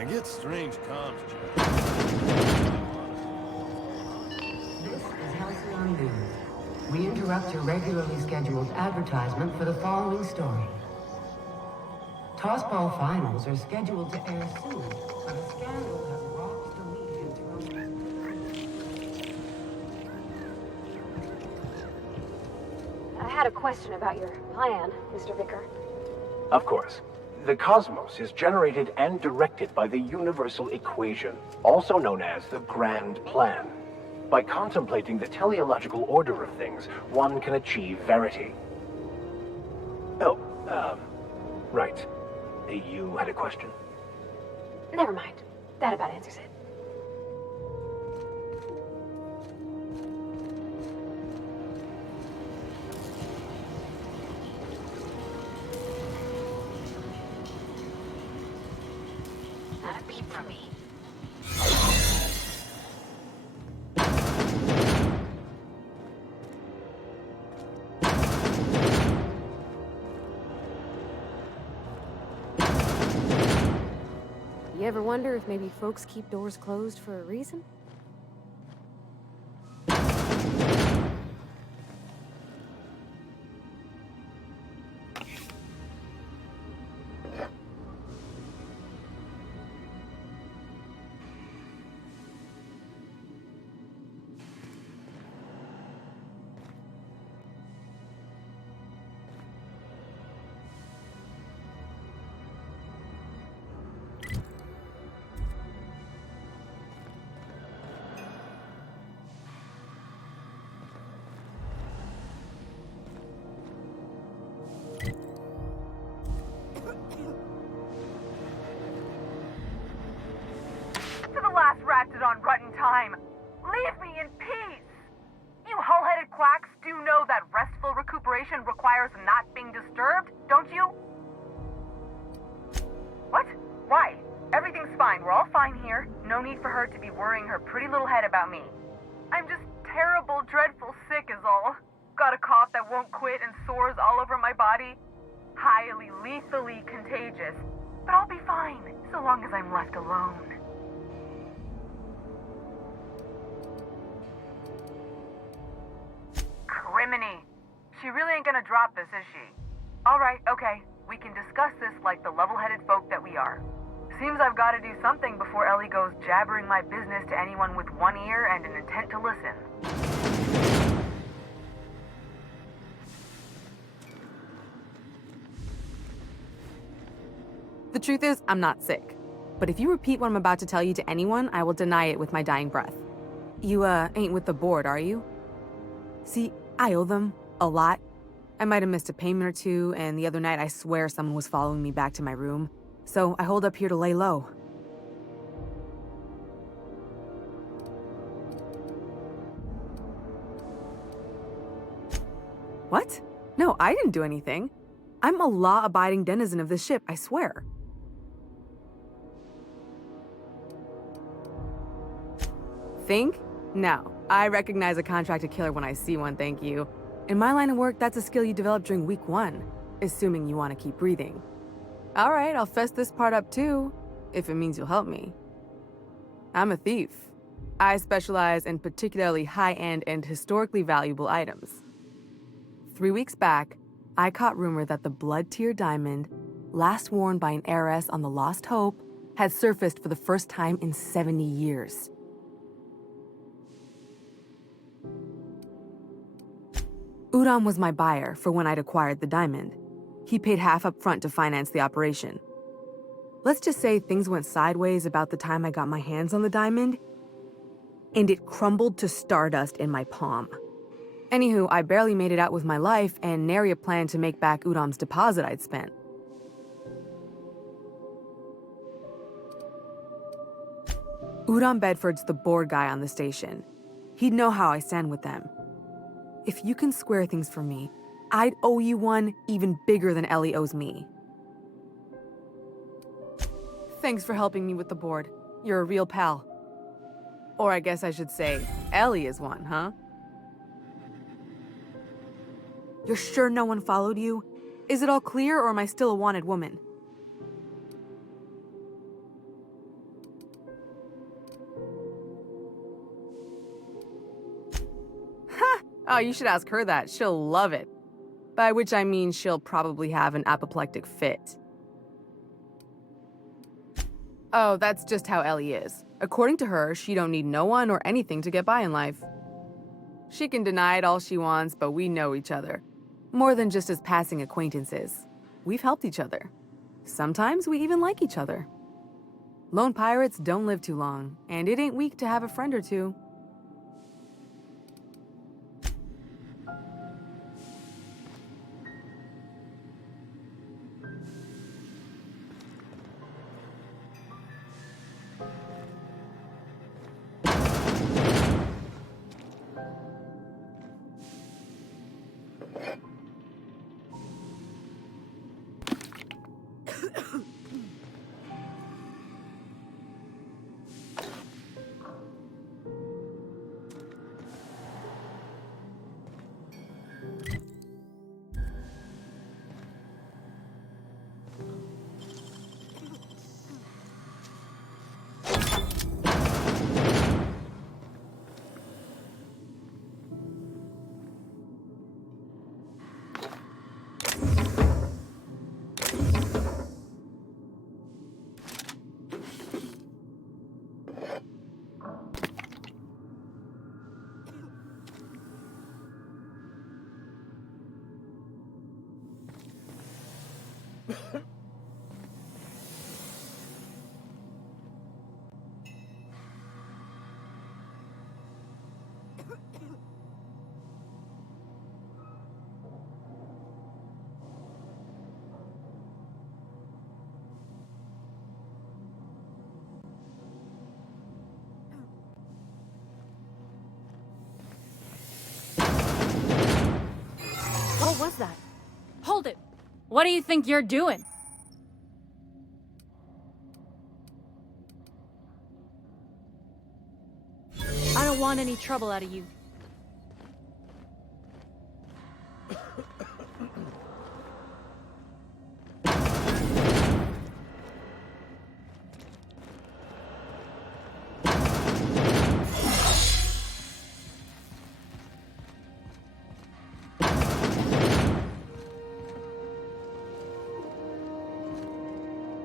I get strange comms, Jack. This is Halcyon News. We interrupt your regularly scheduled advertisement for the following story. Tossball finals are scheduled to air soon, but a scandal has rocked the league and thrown... I had a question about your plan, Mr. Vicker. Of course. The cosmos is generated and directed by the universal equation, also known as the Grand Plan. By contemplating the teleological order of things, one can achieve verity. Oh, right. You had a question? Never mind. That about answers it. Not a peep from me. You ever wonder if maybe folks keep doors closed for a reason? On rotten time. Leave me in peace! You hull-headed quacks do know that restful recuperation requires not being disturbed, don't you? What? Why? Everything's fine. We're all fine here. No need for her to be worrying her pretty little head about me. I'm just terrible, dreadful sick is all. Got a cough that won't quit and sores all over my body. Highly, lethally contagious. But I'll be fine, so long as I'm left alone. Criminy. She really ain't gonna drop this, is she? Alright, okay. We can discuss this like the level-headed folk that we are. Seems I've gotta do something before Ellie goes jabbering my business to anyone with one ear and an intent to listen. The truth is, I'm not sick. But if you repeat what I'm about to tell you to anyone, I will deny it with my dying breath. You, ain't with the board, are you? See, I owe them a lot. I might have missed a payment or two, and the other night I swear someone was following me back to my room. So I hold up here to lay low. What? No, I didn't do anything. I'm a law-abiding denizen of this ship, I swear. Think? No. I recognize a contracted killer when I see one, thank you. In my line of work, that's a skill you develop during week 1, assuming you want to keep breathing. All right, I'll fess this part up too, if it means you'll help me. I'm a thief. I specialize in particularly high-end and historically valuable items. 3 weeks back, I caught rumor that the blood-tier diamond, last worn by an heiress on the Lost Hope, had surfaced for the first time in 70 years. Udam was my buyer for when I'd acquired the diamond. He paid half up front to finance the operation. Let's just say things went sideways about the time I got my hands on the diamond, and it crumbled to stardust in my palm. Anywho, I barely made it out with my life, and nary a plan to make back Udam's deposit I'd spent. Udam Bedford's the board guy on the station. He'd know how I stand with them. If you can square things for me, I'd owe you one even bigger than Ellie owes me. Thanks for helping me with the board. You're a real pal. Or I guess I should say, Ellie is one, huh? You're sure no one followed you? Is it all clear, or am I still a wanted woman? Oh, you should ask her that. She'll love it. By which I mean she'll probably have an apoplectic fit. Oh, that's just how Ellie is. According to her, she don't need no one or anything to get by in life. She can deny it all she wants, but we know each other. More than just as passing acquaintances. We've helped each other. Sometimes we even like each other. Lone pirates don't live too long, and it ain't weak to have a friend or two. What was that? Hold it! What do you think you're doing? I don't want any trouble out of you.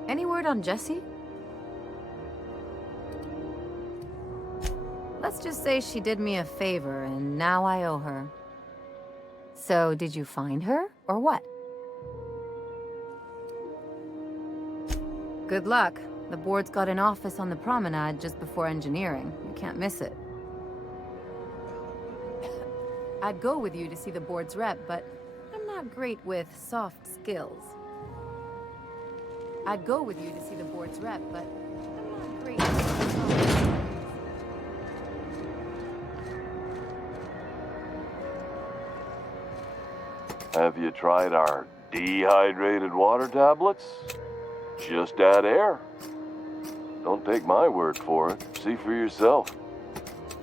Any word on Jessie? Let's just say she did me a favor, and now I owe her. So, did you find her, or what? Good luck. The board's got an office on the promenade just before engineering. You can't miss it. I'd go with you to see the board's rep, but I'm not great with soft skills. I'd go with you to see the board's rep, but I'm not great with soft skills. Have you tried our dehydrated water tablets? Just add air. Don't take my word for it. See for yourself.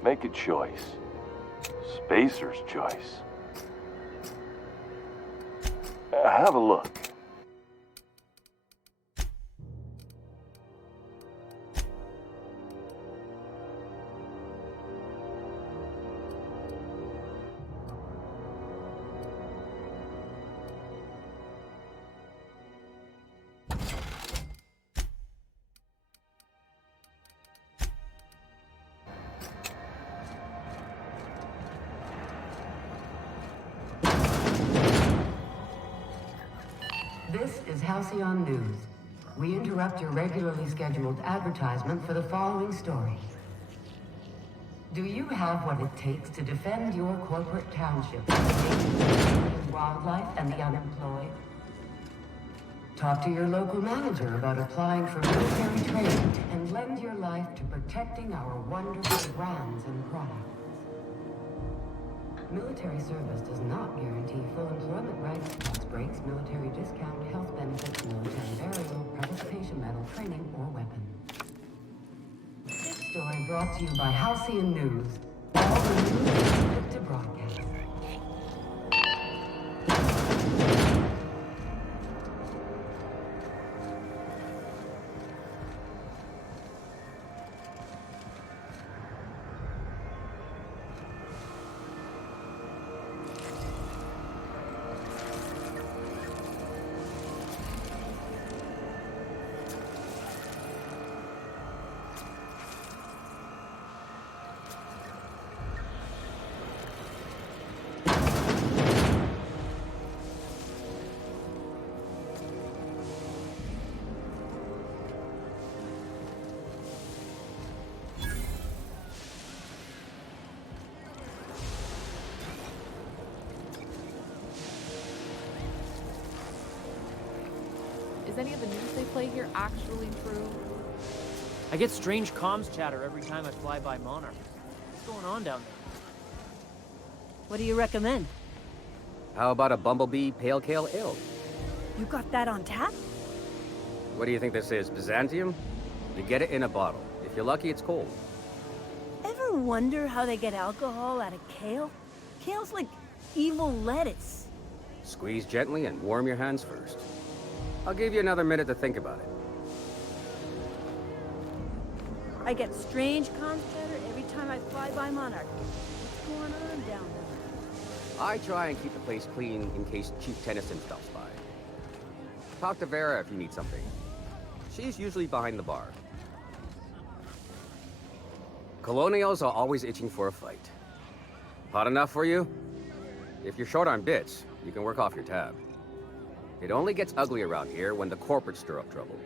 Make a choice. Spacer's choice. Have a look. This is Halcyon News. We interrupt your regularly scheduled advertisement for the following story. Do you have what it takes to defend your corporate township from the wildlife and the unemployed? Talk to your local manager about applying for military training and lend your life to protecting our wonderful brands and products. Military service does not guarantee full employment rights, tax breaks, military discount, health benefits, military burial, participation medal, training, or weapon. This story brought to you by Halcyon News. All the news is fit to broadcast. Is any of the news they play here actually true? I get strange comms chatter every time I fly by Monarch. What's going on down there? What do you recommend? How about a Bumblebee Pale Kale Ale? You got that on tap? What do you think this is, Byzantium? You get it in a bottle. If you're lucky, it's cold. Ever wonder how they get alcohol out of kale? Kale's like evil lettuce. Squeeze gently and warm your hands first. I'll give you another minute to think about it. I get strange comms chatter every time I fly by Monarch. What's going on down there? I try and keep the place clean in case Chief Tennyson stops by. Talk to Vera if you need something. She's usually behind the bar. Colonials are always itching for a fight. Hot enough for you? If you're short on bits, you can work off your tab. It only gets ugly around here when the corporates stir up trouble.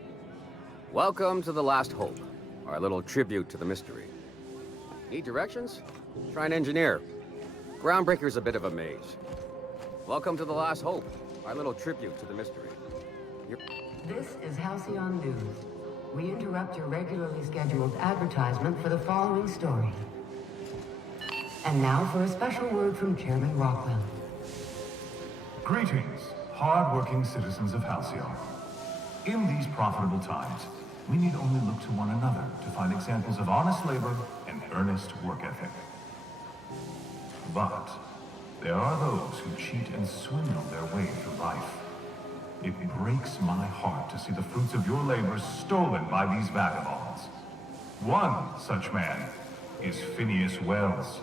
Welcome to The Last Hope, our little tribute to the mystery. Need directions? Try an engineer. Groundbreaker's a bit of a maze. Welcome to The Last Hope, our little tribute to the mystery. This is Halcyon News. We interrupt your regularly scheduled advertisement for the following story. And now for a special word from Chairman Rockwell. Greetings, hard-working citizens of Halcyon. In these profitable times, we need only look to one another to find examples of honest labor and earnest work ethic. But there are those who cheat and swindle their way through life. It breaks my heart to see the fruits of your labor stolen by these vagabonds. One such man is Phineas Wells.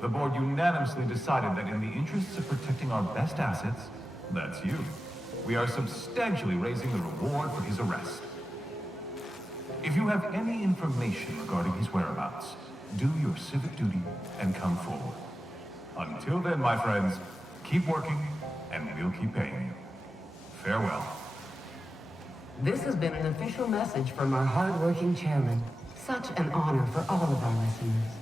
The board unanimously decided that in the interests of protecting our best assets, that's you, we are substantially raising the reward for his arrest. If you have any information regarding his whereabouts, do your civic duty and come forward. Until then, my friends, keep working, and we'll keep paying you. Farewell. This has been an official message from our hard-working chairman. Such an honor for all of our listeners.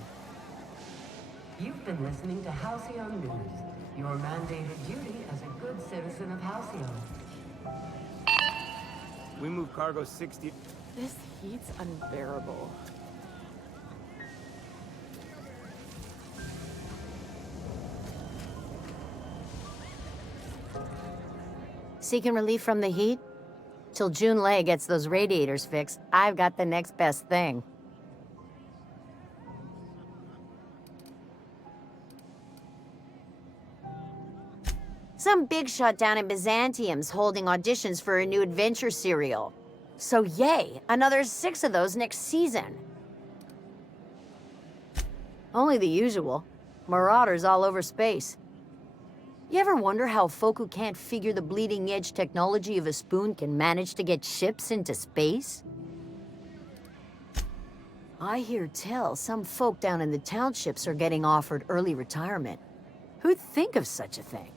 You've been listening to Halcyon News, your mandated duty as a good citizen of Halcyon. We move cargo 60... This heat's unbearable. Seeking relief from the heat? Till June Lay gets those radiators fixed, I've got the next best thing. Some big shot down in Byzantium's holding auditions for a new adventure serial. So yay, another 6 of those next season. Only the usual. Marauders all over space. You ever wonder how folk who can't figure the bleeding edge technology of a spoon can manage to get ships into space? I hear tell some folk down in the townships are getting offered early retirement. Who'd think of such a thing?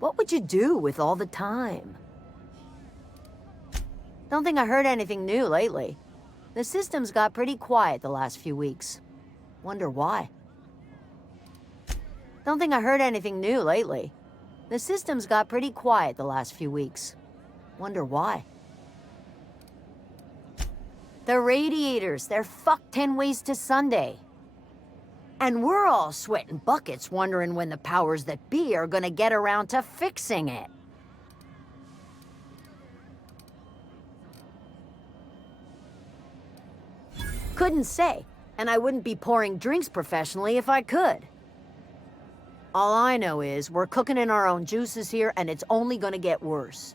What would you do with all the time? Don't think I heard anything new lately. The system's got pretty quiet the last few weeks. Wonder why. Don't think I heard anything new lately. The system's got pretty quiet the last few weeks. Wonder why. The radiators, they're fucked 10 ways to Sunday. And we're all sweating buckets wondering when the powers that be are gonna get around to fixing it. Couldn't say, and I wouldn't be pouring drinks professionally if I could. All I know is we're cooking in our own juices here, and it's only gonna get worse.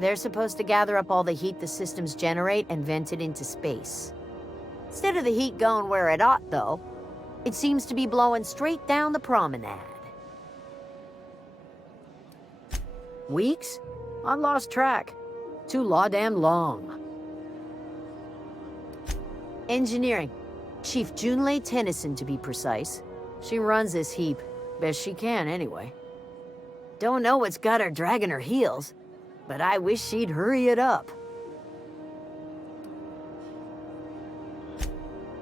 They're supposed to gather up all the heat the systems generate and vent it into space. Instead of the heat going where it ought, though, it seems to be blowing straight down the promenade. Weeks? I lost track. Too law-damn long. Engineering. Chief Junlei Tennyson, to be precise. She runs this heap. Best she can, anyway. Don't know what's got her dragging her heels, but I wish she'd hurry it up.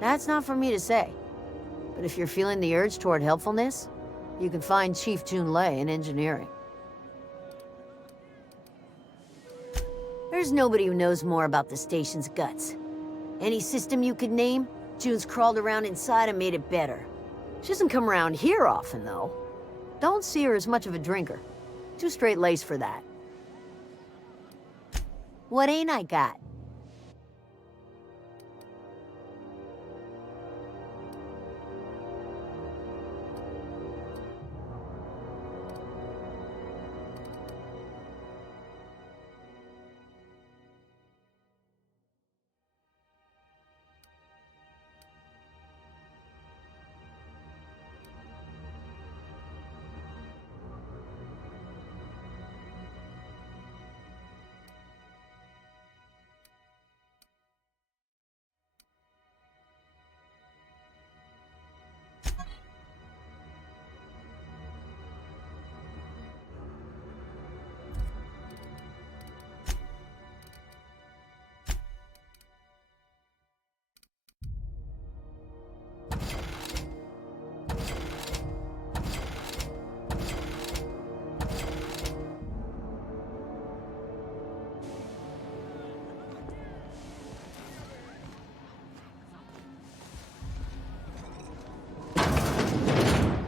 That's not for me to say, but if you're feeling the urge toward helpfulness, you can find Chief Junlei in engineering. There's nobody who knows more about the station's guts. Any system you could name, June's crawled around inside and made it better. She doesn't come around here often, though. Don't see her as much of a drinker. Too straight-laced for that. What ain't I got?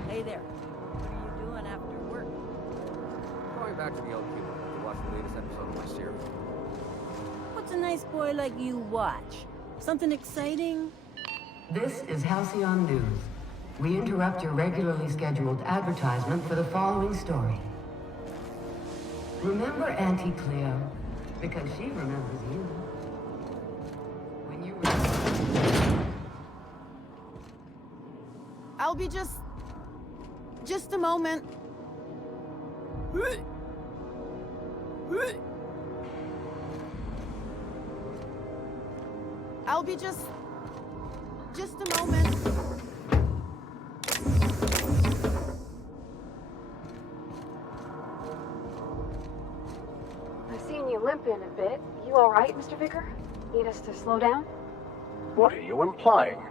Hey there. What are you doing after work? Going back to the old cubicle to watch the latest episode of my series. What's a nice boy like you watch? Something exciting? This is Halcyon News. We interrupt your regularly scheduled advertisement for the following story. Remember Auntie Cleo? Because she remembers you. When you were... I'll be just a moment. I'll be just a moment. I've seen you limping a bit. You all right, Mr. Vicker? Need us to slow down? What are you implying?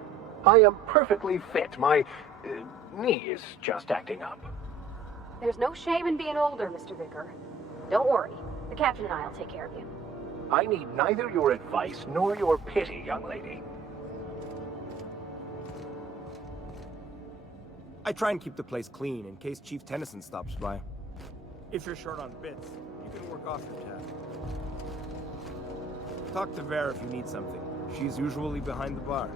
I am perfectly fit. My knee is just acting up. There's no shame in being older, Mr. Vicker. Don't worry. The captain and I'll take care of you. I need neither your advice nor your pity, young lady. I try and keep the place clean in case Chief Tennyson stops by. If you're short on bits, you can work off your tab. Talk to Vera if you need something. She's usually behind the bar.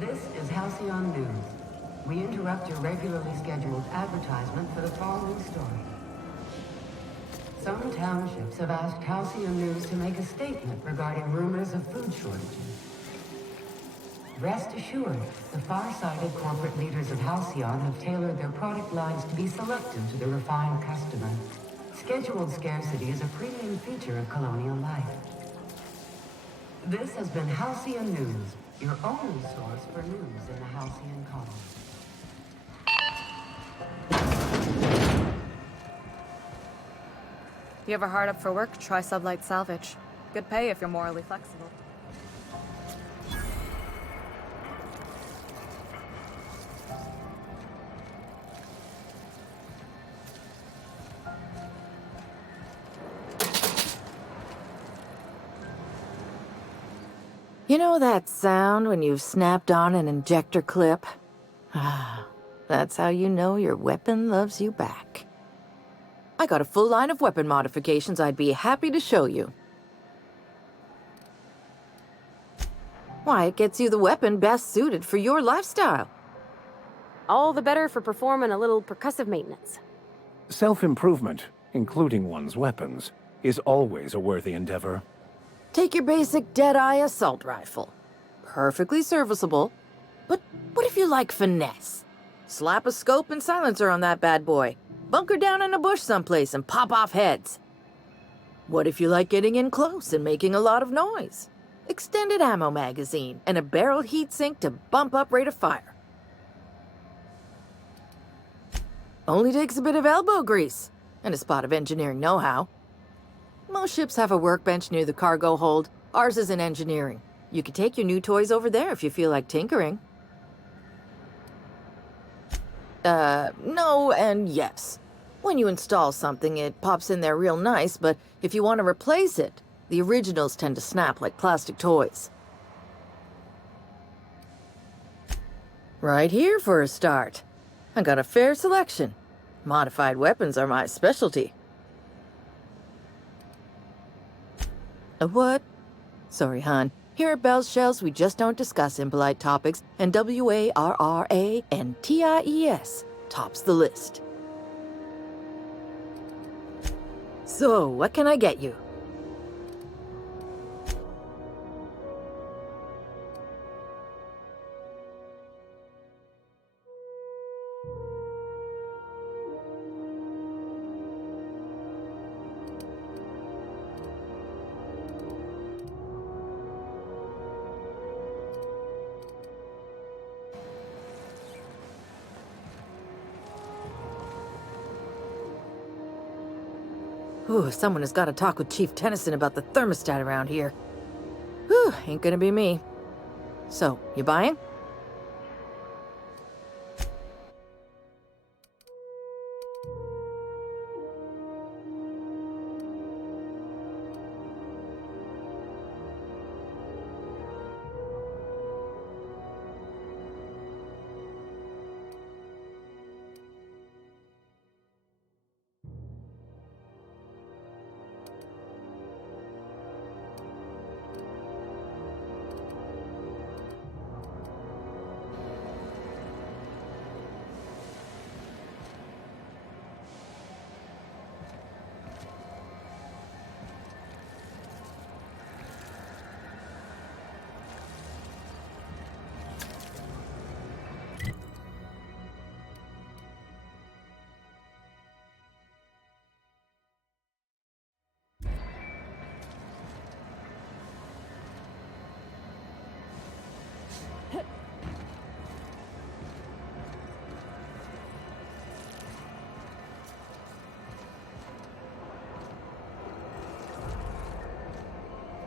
This is Halcyon News. We interrupt your regularly scheduled advertisement for the following story. Some townships have asked Halcyon News to make a statement regarding rumors of food shortages. Rest assured, the far-sighted corporate leaders of Halcyon have tailored their product lines to be selective to the refined customer. Scheduled scarcity is a premium feature of colonial life. This has been Halcyon News, your only source for news in the Halcyon colony. You ever hard up for work? Try Sublight Salvage. Good pay if you're morally flexible. You know that sound when you've snapped on an injector clip? Ah, that's how you know your weapon loves you back. I got a full line of weapon modifications I'd be happy to show you. Why, it gets you the weapon best suited for your lifestyle. All the better for performing a little percussive maintenance. Self-improvement, including one's weapons, is always a worthy endeavor. Take your basic Deadeye assault rifle. Perfectly serviceable. But what if you like finesse? Slap a scope and silencer on that bad boy. Bunker down in a bush someplace and pop off heads. What if you like getting in close and making a lot of noise? Extended ammo magazine and a barrel heatsink to bump up rate of fire. Only takes a bit of elbow grease and a spot of engineering know-how. Most ships have a workbench near the cargo hold. Ours is in engineering. You could take your new toys over there if you feel like tinkering. No and yes. When you install something, it pops in there real nice, but if you want to replace it, the originals tend to snap like plastic toys. Right here for a start. I got a fair selection. Modified weapons are my specialty. A what? Sorry, hon. Here at Bell's Shells, we just don't discuss impolite topics, and WARRANTIES tops the list. So, what can I get you? Ooh, someone has got to talk with Chief Tennyson about the thermostat around here. Whew, ain't gonna be me. So, you buying?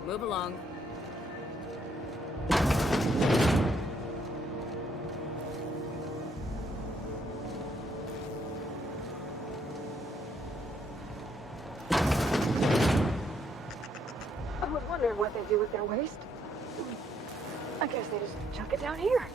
Move along. I was wondering what they do with their waste. I guess they just chuck it down here.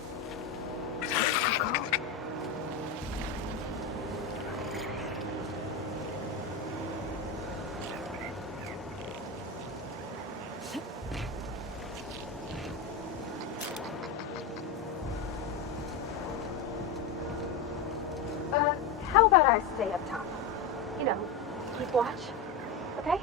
How about I stay up top? You know, keep watch, okay?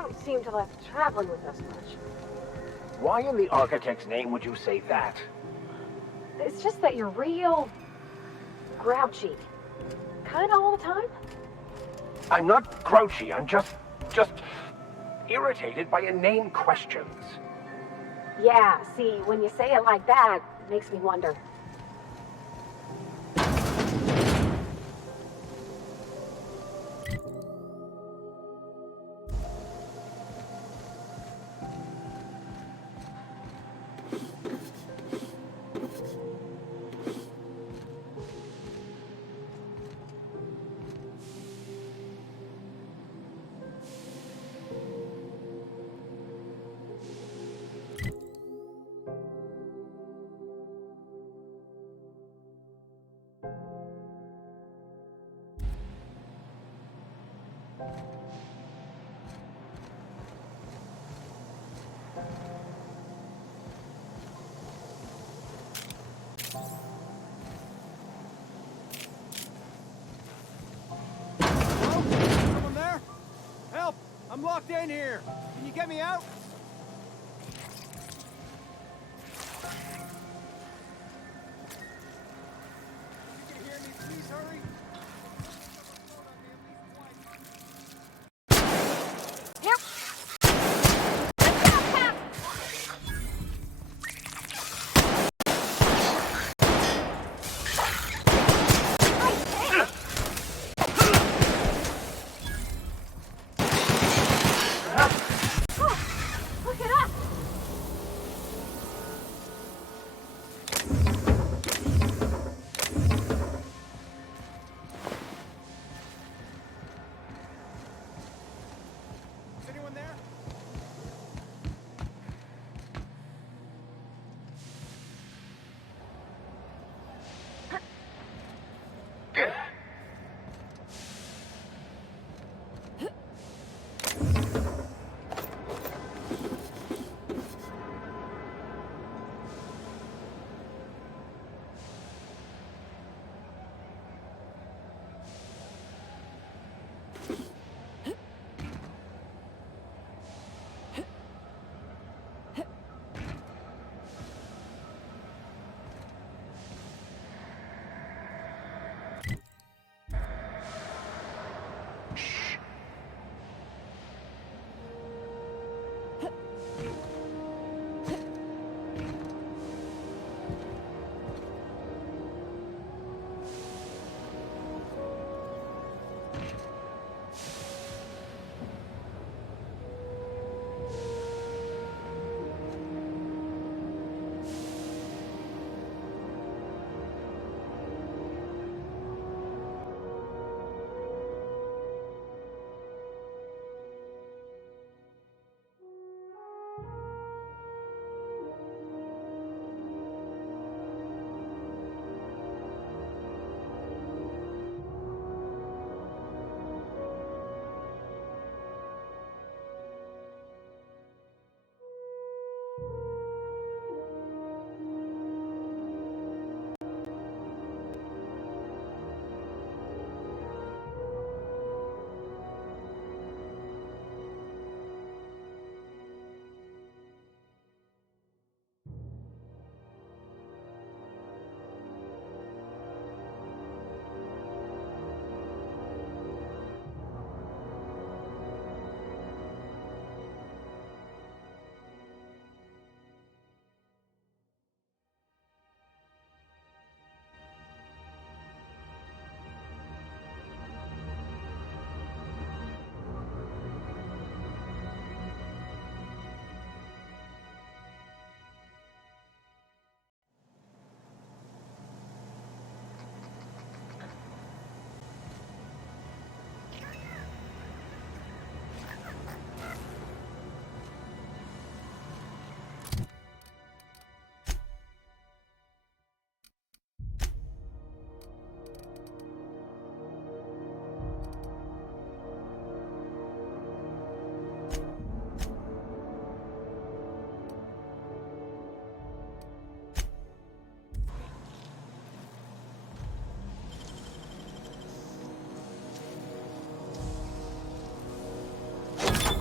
don't seem to like traveling with us much. Why in the architect's name would you say that? It's just that you're real grouchy. Kinda all the time. I'm not grouchy, I'm just irritated by inane questions. Yeah, see, when you say it like that, it makes me wonder. Someone there? Help! I'm locked in here. Can you get me out? You can hear me, please hurry.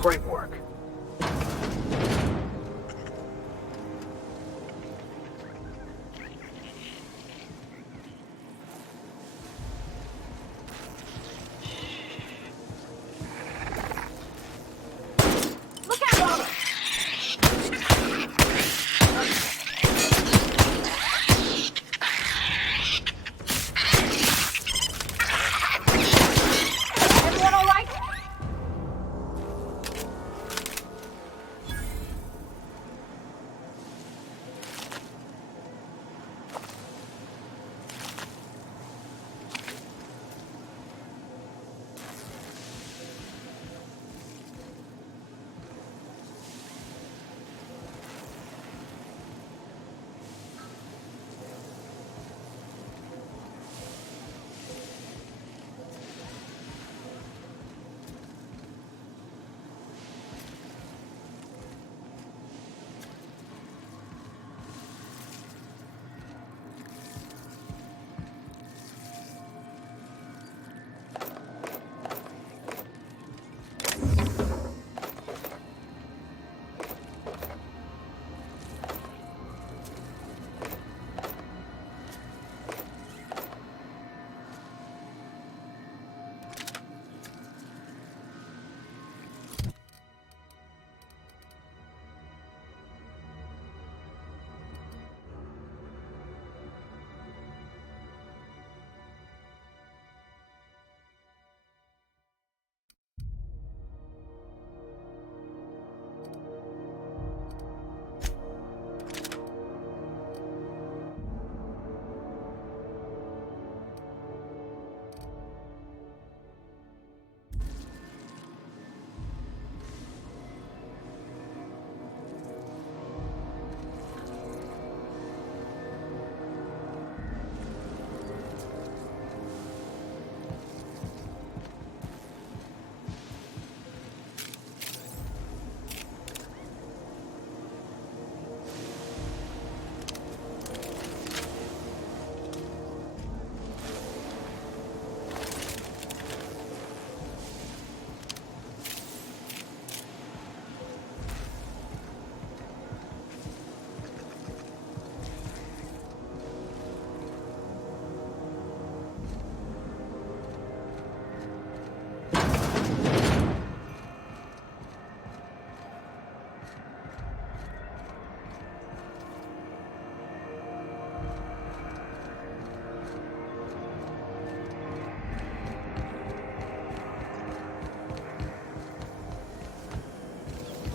Great work. Everyone all right?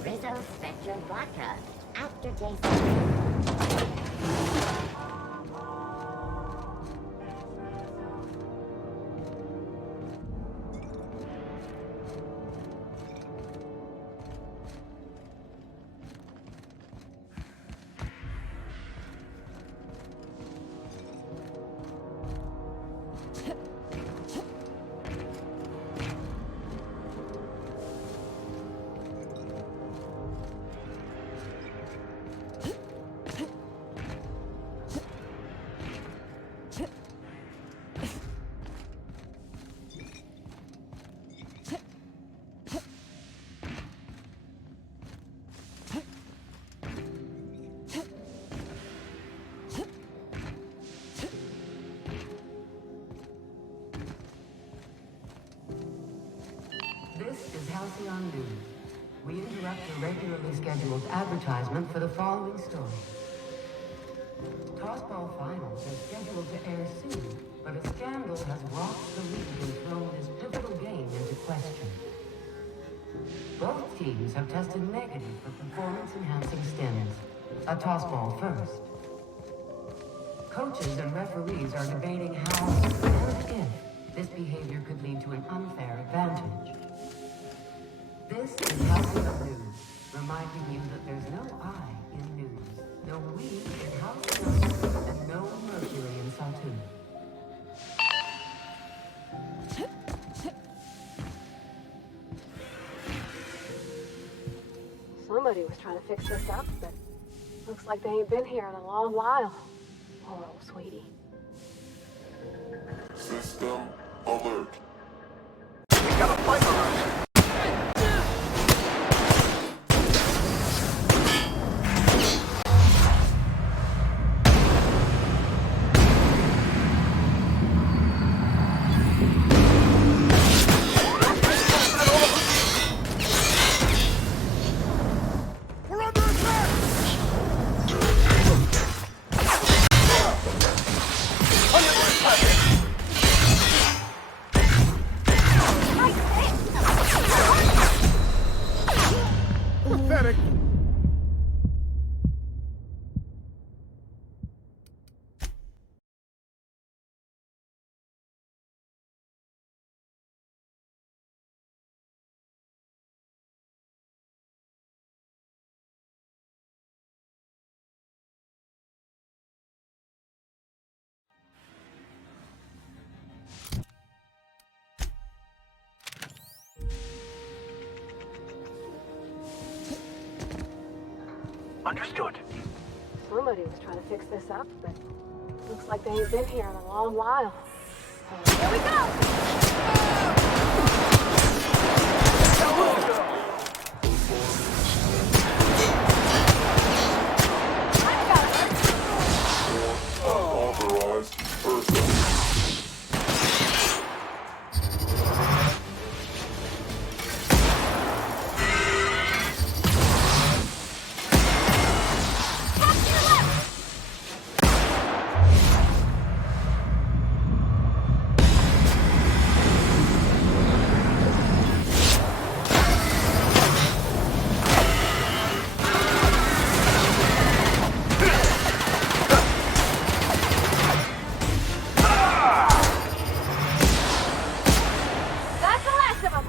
Rizzo Spectrum Vodka. Aftertaste. This is Halcyon News. We interrupt a regularly scheduled advertisement for the following story. Tossball finals are scheduled to air soon, but a scandal has rocked the league and thrown this pivotal game into question. Both teams have tested negative for performance-enhancing stims. A tossball first. Coaches and referees are debating how and if this behavior could lead to an unfair advantage. This is Halcyon News, reminding you that there's no I in news, no we in Halcyon, and no Mercury in Saltoon. Somebody was trying to fix this up, but looks like they ain't been here in a long while. Poor old sweetie. System alert. We got a fight on our hands. Understood. Somebody was trying to fix this up, but looks like they ain't been here in a long while. So here we go! Unauthorized person. That's the last of them!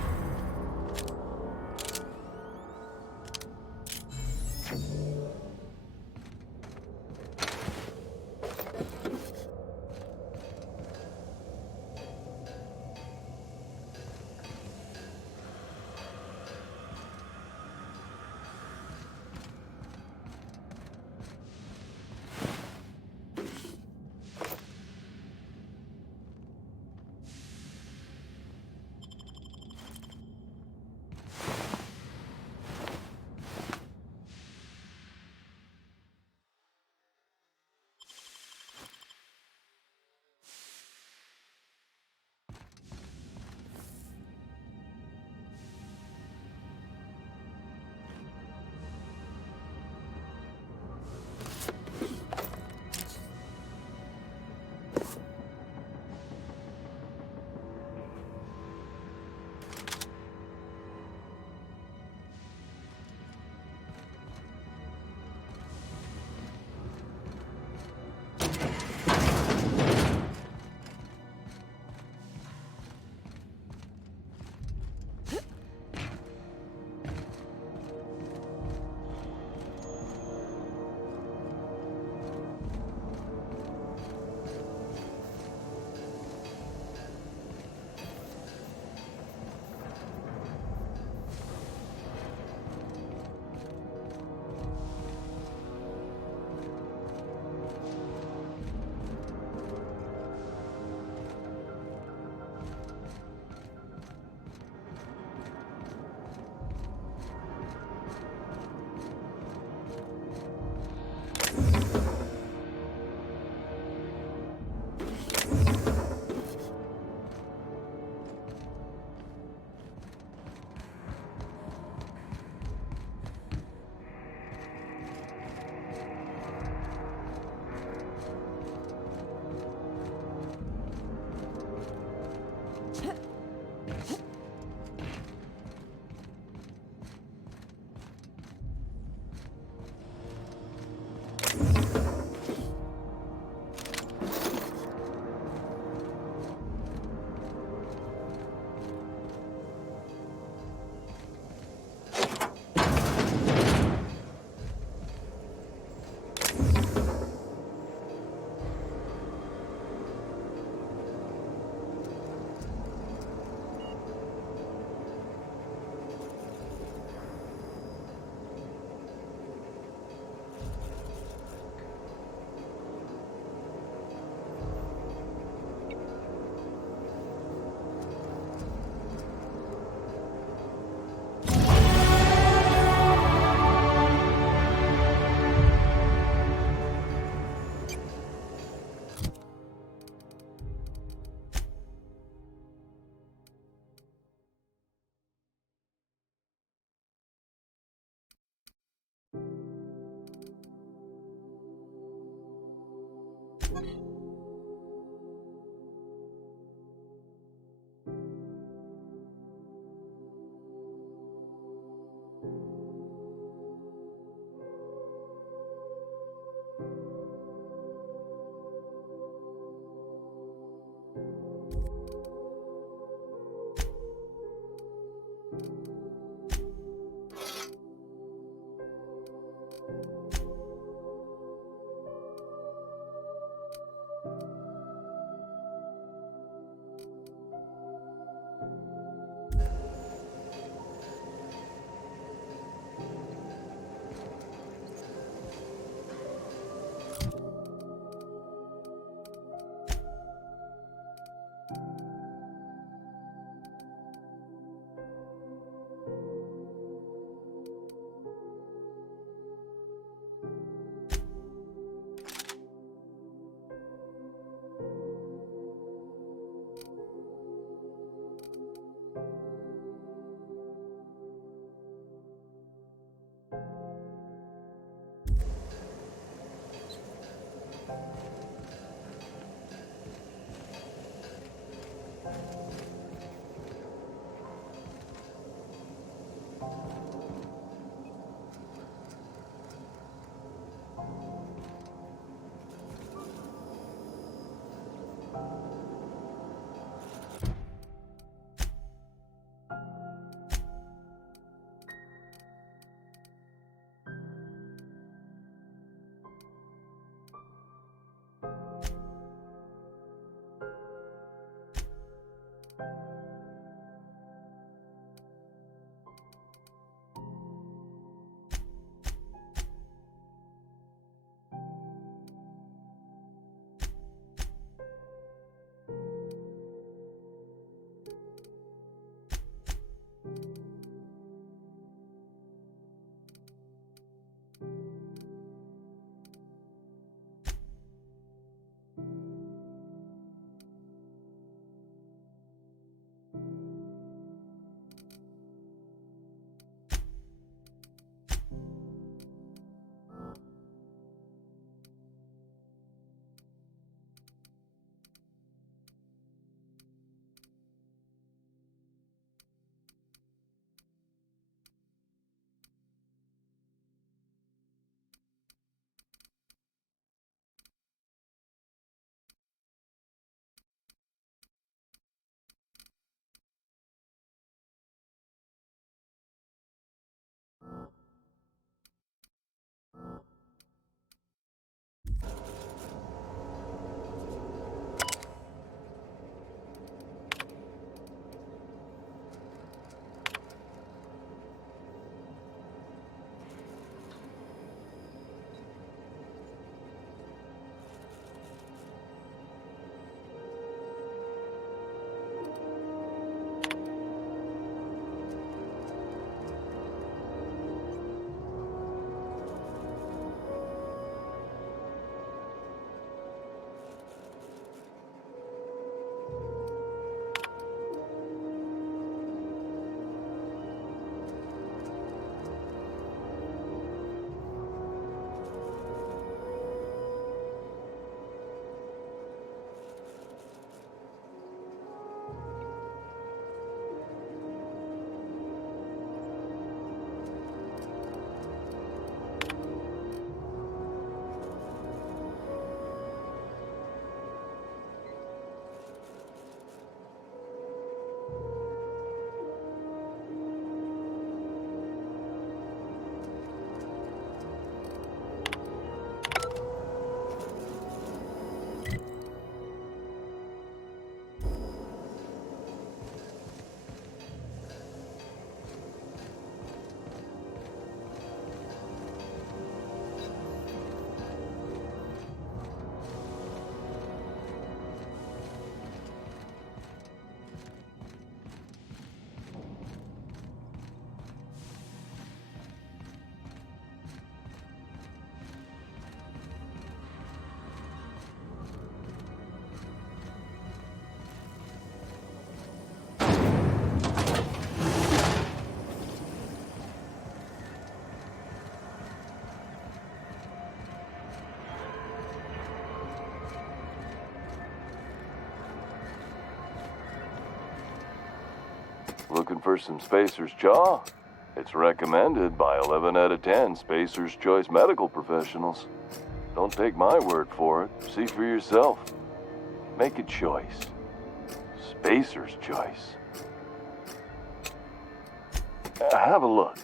Looking for some Spacer's Jaw? It's recommended by 11 out of 10 Spacer's Choice medical professionals. Don't take my word for it. See for yourself. Make a choice. Spacer's Choice. Have a look.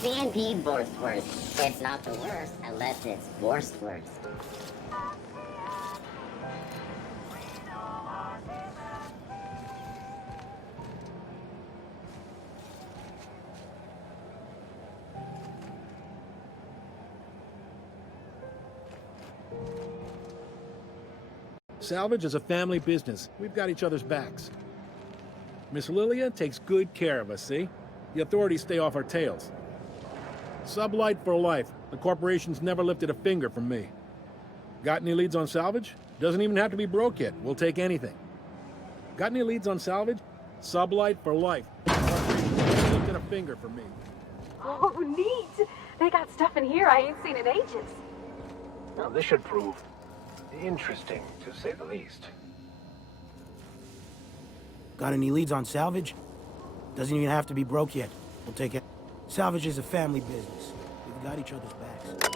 C&P Borstwurst. It's not the worst unless it's Borstwurst. Salvage is a family business. We've got each other's backs. Miss Lilia takes good care of us, see? The authorities stay off our tails. Sublight for life. The corporation's never lifted a finger from me. Got any leads on salvage? Doesn't even have to be broke yet. We'll take anything. Got any leads on salvage? Sublight for life. The corporation's never lifted a finger from me. Oh, neat! They got stuff in here I ain't seen in ages. Well, this should prove interesting, to say the least. Got any leads on salvage? Doesn't even have to be broke yet. We'll take it. Salvage is a family business. We've got each other's backs.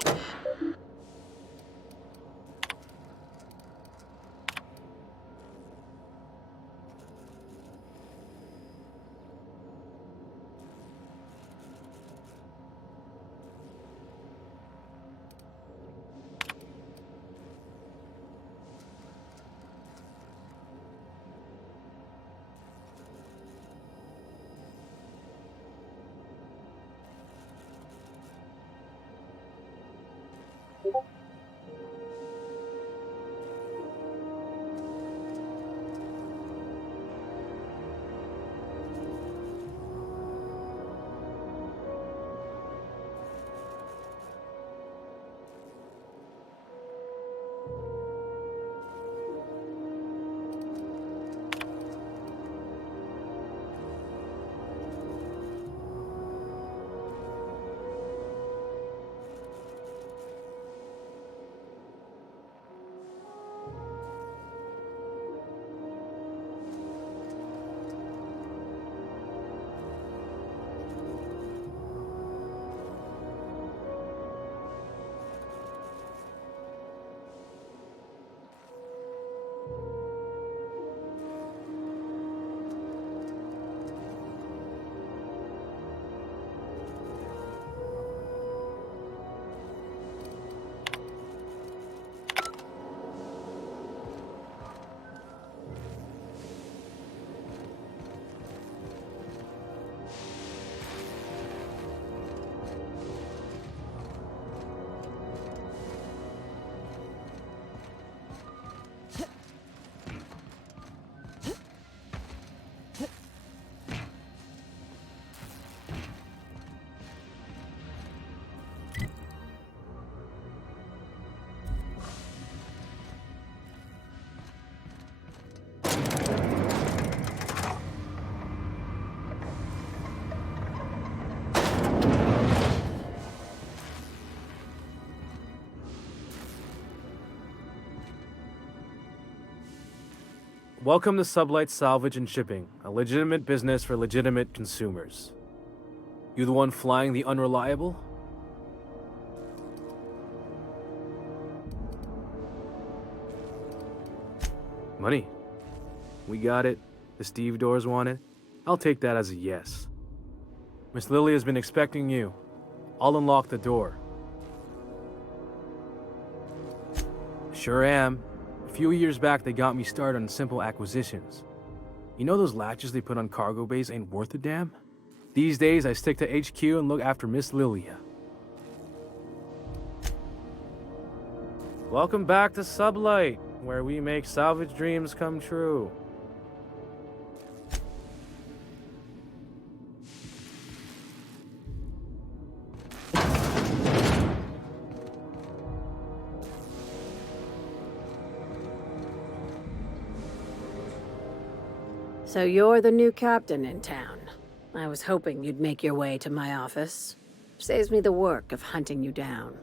Welcome to Sublight Salvage and Shipping, a legitimate business for legitimate consumers. You the one flying the unreliable? Money. We got it. The Steve Doors want it. I'll take that as a yes. Miss Lily has been expecting you. I'll unlock the door. Sure am. A few years back, they got me started on simple acquisitions. You know those latches they put on cargo bays ain't worth a damn? These days, I stick to HQ and look after Miss Lilia. Welcome back to Sublight, where we make salvage dreams come true. So you're the new captain in town. I was hoping you'd make your way to my office. Saves me the work of hunting you down.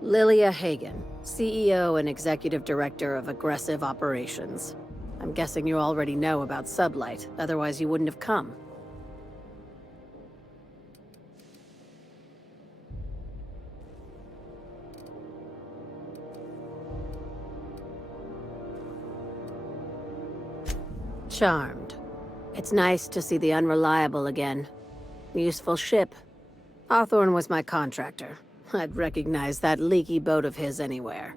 Lilia Hagen, CEO and Executive Director of Aggressive Operations. I'm guessing you already know about Sublight, otherwise you wouldn't have come. Charmed. It's nice to see the Unreliable again. Useful ship. Hawthorne was my contractor. I'd recognize that leaky boat of his anywhere.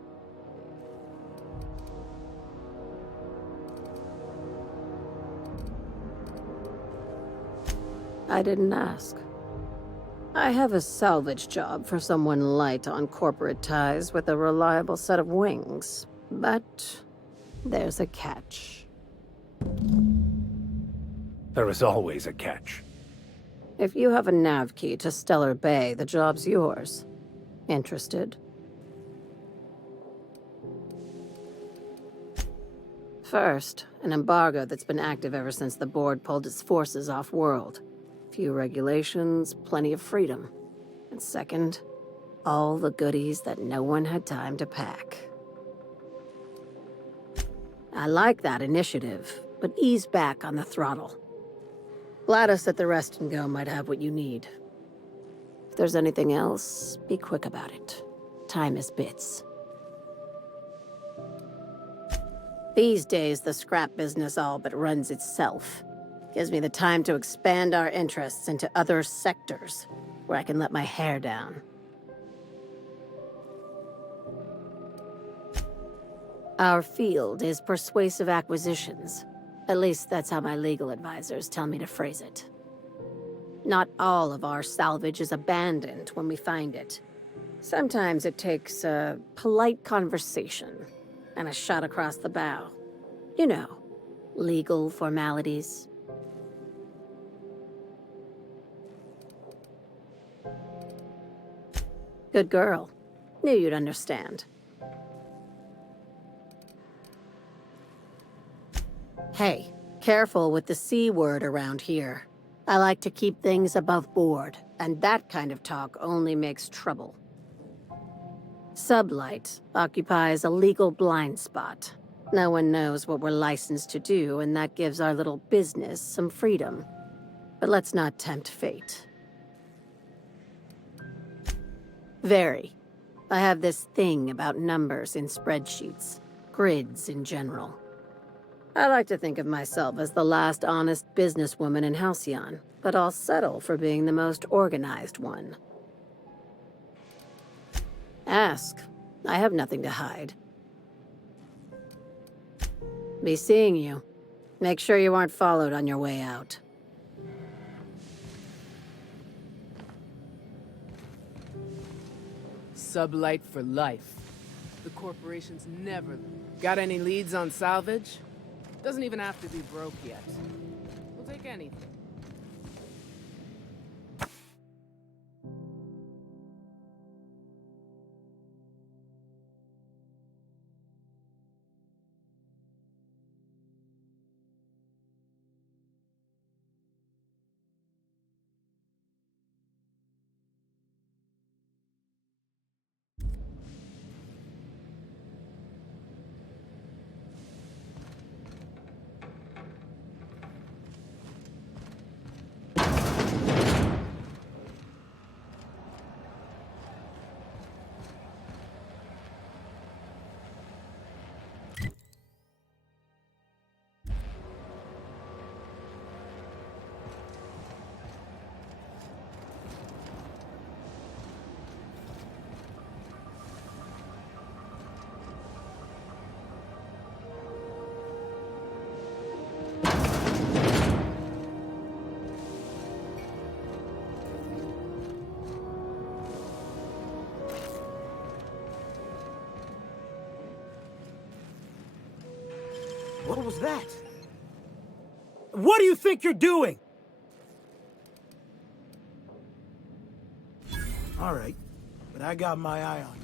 I didn't ask. I have a salvage job for someone light on corporate ties with a reliable set of wings, but there's a catch. There is always a catch. If you have a nav key to Stellar Bay, the job's yours. Interested? First, an embargo that's been active ever since the board pulled its forces off-world. Few regulations, plenty of freedom. And second, all the goodies that no one had time to pack. I like that initiative, but ease back on the throttle. Gladys at the Rest and Go might have what you need. If there's anything else, be quick about it. Time is bits. These days, the scrap business all but runs itself. Gives me the time to expand our interests into other sectors, where I can let my hair down. Our field is persuasive acquisitions. At least that's how my legal advisors tell me to phrase it. Not all of our salvage is abandoned when we find it. Sometimes it takes a polite conversation and a shot across the bow. You know, legal formalities. Good girl. Knew you'd understand. Hey, careful with the C word around here. I like to keep things above board, and that kind of talk only makes trouble. Sublight occupies a legal blind spot. No one knows what we're licensed to do, and that gives our little business some freedom. But let's not tempt fate. Very. I have this thing about numbers in spreadsheets, grids in general. I like to think of myself as the last honest businesswoman in Halcyon, but I'll settle for being the most organized one. Ask. I have nothing to hide. Be seeing you. Make sure you aren't followed on your way out. Sublight for life. The corporation's never... Got any leads on salvage? Doesn't even have to be broke yet. We'll take anything. hell was that? What do you think you're doing? All right, but I got my eye on you.